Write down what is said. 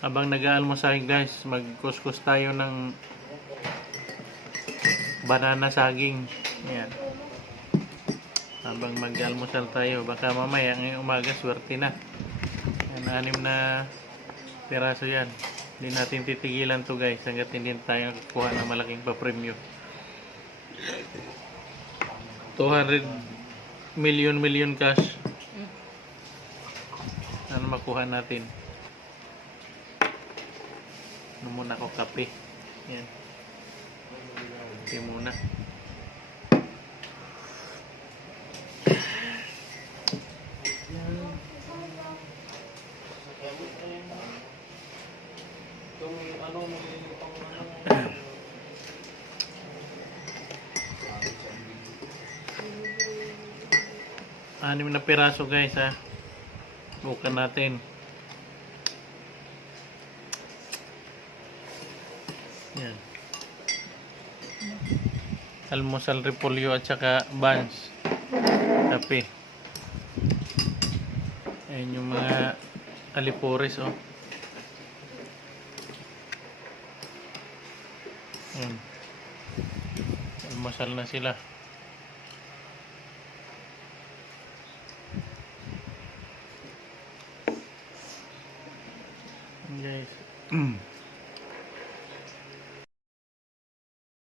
Habang nag-aalmusal guys, magkuskus tayo ng banana saging. Ayan. Habang mag-almusal tayo, baka mamaya ngayong umaga swerte na. Ayan, 6 na piraso yan. Hindi natin titigilan to guys hanggat hindi tayo kukuha ng malaking pa-premyo. 200 million cash. Ano makuha natin? Ano muna ako, kape. Yan. Kape muna. Anim na piraso guys ha. Bukan natin. Yan. Almusal, repolyo at saka buns. Kape. Ayan yung mga alipores oh. Ayan. Almusal na sila. Guys.